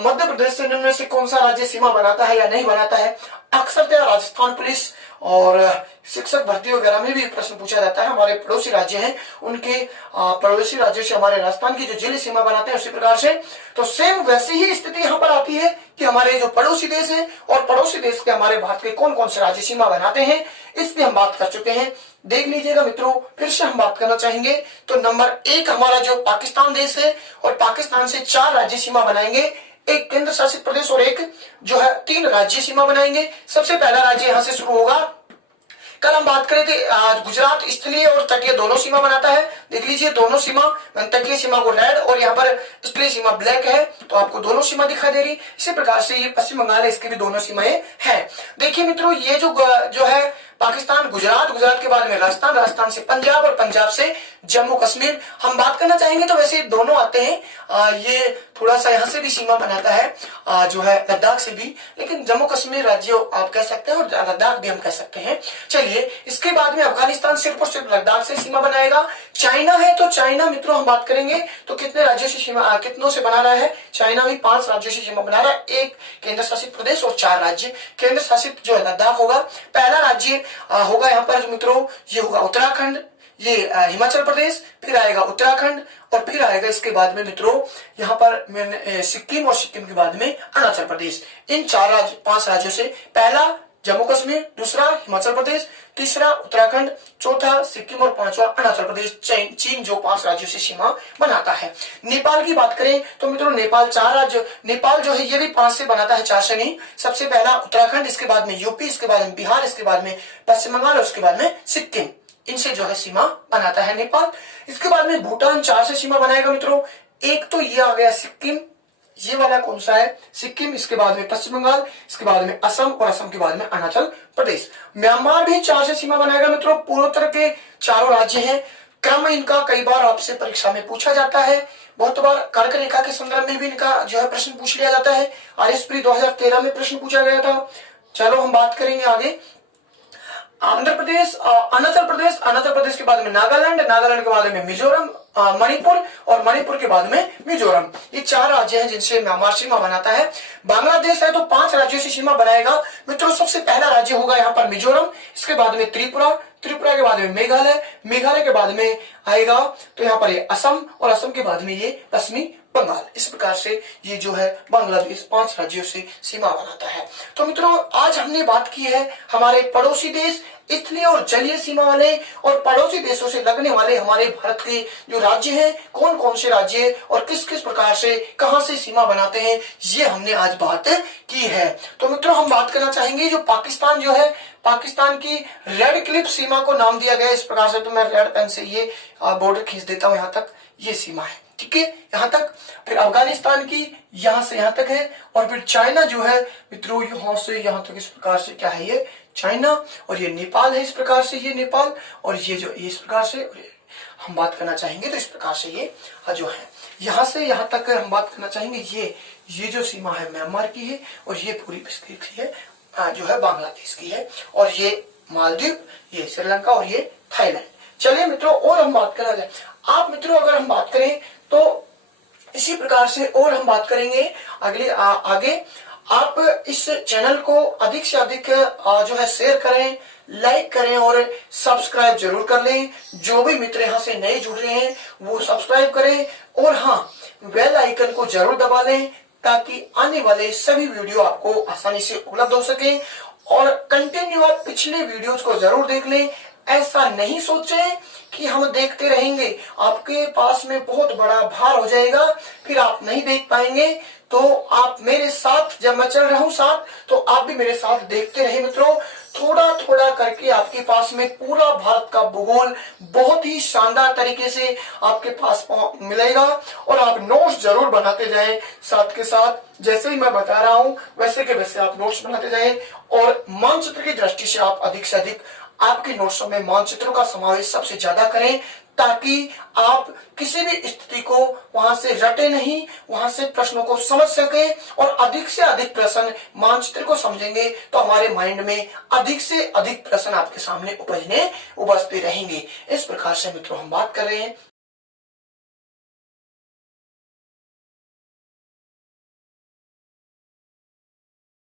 मध्य प्रदेश से निम्न में से कौन सा राज्य सीमा बनाता है या नहीं बनाता है। अक्सर राजस्थान पुलिस और शिक्षक भर्ती वगैरह में भी प्रश्न पूछा जाता है। हमारे पड़ोसी राज्य हैं, उनके पड़ोसी राज्यों से हमारे राजस्थान की जो जिले सीमा बनाते हैं उसी प्रकार से, तो सेम वैसी ही स्थिति यहाँ पर आती है कि हमारे जो पड़ोसी देश है और पड़ोसी देश के हमारे भारत के कौन कौन से राज्य सीमा बनाते हैं, इसकी हम बात कर चुके हैं। देख लीजिएगा मित्रों, फिर से हम बात करना चाहेंगे तो नंबर 1 हमारा जो पाकिस्तान देश है, और पाकिस्तान से 4 राज्य सीमा बनाएंगे, एक केंद्र शासित प्रदेश और एक जो है 3 राज्य सीमा बनाएंगे। सबसे पहला राज्य यहां से शुरू होगा। कल हम बात करें थे गुजरात स्थलीय और तटीय दोनों सीमा बनाता है। देख लीजिए दोनों सीमा, तटीय सीमा को रेड और यहाँ पर स्थलीय सीमा ब्लैक है, तो आपको दोनों सीमा दिखाई दे रही। इसी प्रकार से ये पश्चिम बंगाल है, इसकी भी दोनों सीमाएं हैं। देखिए मित्रों, ये जो है पाकिस्तान, गुजरात, गुजरात के बाद में राजस्थान, राजस्थान से पंजाब और पंजाब से जम्मू कश्मीर हम बात करना चाहेंगे तो वैसे दोनों आते हैं। ये थोड़ा सा यहाँ से भी सीमा बनाता है जो है लद्दाख से भी, लेकिन जम्मू कश्मीर राज्य आप कह सकते हैं और लद्दाख भी हम कह सकते हैं। चलिए, इसके बाद में अफगानिस्तान सिर्फ और सिर्फ लद्दाख से सीमा बनाएगा। चाइना है तो चाइना मित्रों हम बात करेंगे तो कितने राज्यों से सीमा, कितनों से बना रहा है चाइना भी 5 राज्यों से सीमा बना रहा है, 1 केंद्र शासित प्रदेश और 4 राज्य। केंद्र शासित जो है लद्दाख होगा। पहला राज्य होगा यहाँ पर मित्रों, ये होगा उत्तराखंड, ये हिमाचल प्रदेश, फिर आएगा उत्तराखंड और फिर आएगा इसके बाद में मित्रों यहाँ पर सिक्किम और सिक्किम के बाद में अरुणाचल प्रदेश। इन 5 राज्यों से पहला जम्मू कश्मीर, दूसरा हिमाचल प्रदेश, तीसरा उत्तराखंड, चौथा सिक्किम और 5वां अरुणाचल प्रदेश। चीन जो 5 राज्यों से सीमा बनाता है। नेपाल की बात करें तो मित्रों नेपाल 4 राज्य, नेपाल जो है ये भी 5 से बनाता है, 4 से नहीं। सबसे पहला उत्तराखंड, इसके बाद में यूपी, इसके बाद में बिहार, इसके बाद में पश्चिम बंगाल और उसके बाद में सिक्किम, इनसे जो है सीमा बनाता है नेपाल। इसके बाद में भूटान 4 से सीमा बनाएगा मित्रों। एक तो ये आ गया सिक्किम, ये वाला कौन सा है सिक्किम, इसके बाद में पश्चिम बंगाल, इसके बाद में असम और असम के बाद में अरुणाचल प्रदेश। म्यांमार भी 4 से सीमा बनाएगा मित्रों। पूर्वोत्तर के 4 राज्य हैं। क्रम इनका कई बार आपसे परीक्षा में पूछा जाता है, बहुत बार कर्क रेखा के संदर्भ में भी इनका जो है प्रश्न पूछ लिया जाता है। आरएसपी 2013 में प्रश्न पूछा गया था। चलो हम बात करेंगे आगे। आंध्र प्रदेश, अरुणाचल प्रदेश के बाद में नागालैंड, नागालैंड के बाद में मिजोरम, मणिपुर और मणिपुर के बाद में मिजोरम। ये 4 राज्य हैं जिनसे म्यांमार सीमा बनाता है। बांग्लादेश है तो 5 राज्यों से सीमा बनाएगा मित्रों। सबसे पहला राज्य होगा यहाँ पर मिजोरम, इसके बाद में त्रिपुरा, त्रिपुरा के बाद में मेघालय, मेघालय के बाद में आएगा तो यहाँ पर ये असम और असम के बाद में ये पश्चिमी बंगाल। इस प्रकार से ये जो है बांग्लादेश 5 राज्यों से सीमा बनाता है। तो मित्रों आज हमने बात की है हमारे पड़ोसी देश, स्थलीय और जलीय सीमा वाले और पड़ोसी देशों से लगने वाले हमारे भारत के जो राज्य हैं, कौन कौन से राज्य और किस किस प्रकार से कहां से सीमा बनाते हैं, ये हमने आज बात की है। तो मित्रों हम बात करना चाहेंगे जो पाकिस्तान जो है, पाकिस्तान की रेड क्लिफ सीमा को नाम दिया गया इस प्रकार से। तो मैं रेड पेन से ये बॉर्डर खींच देता हूं, यहाँ तक ये सीमा है, ठीक है, यहाँ तक। फिर अफगानिस्तान की यहाँ से यहाँ तक है, और फिर चाइना जो है मित्रों यहाँ से यहाँ तक इस प्रकार से क्या है ये चाइना, और ये नेपाल है इस प्रकार से, ये नेपाल, और ये जो इस प्रकार से हम बात करना चाहेंगे तो इस प्रकार से ये जो है यहाँ से यहाँ तक हम बात करना चाहेंगे। ये जो सीमा है म्यांमार की है, और ये पूरी विस्तृत है जो है बांग्लादेश की है, और ये मालदीव, ये श्रीलंका और ये थाईलैंड। चलिए मित्रों और हम बात करना चाहें आप मित्रों, अगर हम बात करें तो इसी प्रकार से और हम बात करेंगे अगले आगे। आप इस चैनल को अधिक से अधिक जो है शेयर करें, लाइक करें और सब्सक्राइब जरूर कर लें। जो भी मित्र यहाँ से नए जुड़ रहे हैं वो सब्सक्राइब करें, और हाँ बेल आइकन को जरूर दबा लें ताकि आने वाले सभी वीडियो आपको आसानी से उपलब्ध हो सके। और कंटिन्यू आप पिछले वीडियोज को जरूर देख लें। ऐसा नहीं सोचें कि हम देखते रहेंगे, आपके पास में बहुत बड़ा भार हो जाएगा, फिर आप नहीं देख पाएंगे। तो आप मेरे साथ, जब मैं चल रहा हूं साथ, तो आप भी मेरे साथ देखते रहे मित्रों। थोड़ा थोड़ा करके आपके पास में पूरा भारत का भूगोल बहुत ही शानदार तरीके से आपके पास मिलेगा, और आप नोट्स जरूर बनाते जाएं साथ के साथ। जैसे ही मैं बता रहा हूं वैसे के वैसे आप नोट्स बनाते जाएं, और मानचित्र की दृष्टि से आप अधिक से अधिक आपके नोट्सों में मानचित्रों का समावेश सबसे ज्यादा करें, ताकि आप किसी भी स्थिति को वहां से रटे नहीं, वहां से प्रश्नों को समझ सके, और अधिक से अधिक प्रश्न मानचित्र को समझेंगे तो हमारे माइंड में अधिक से अधिक प्रश्न आपके सामने उपजते रहेंगे। इस प्रकार से मित्रों हम बात कर रहे हैं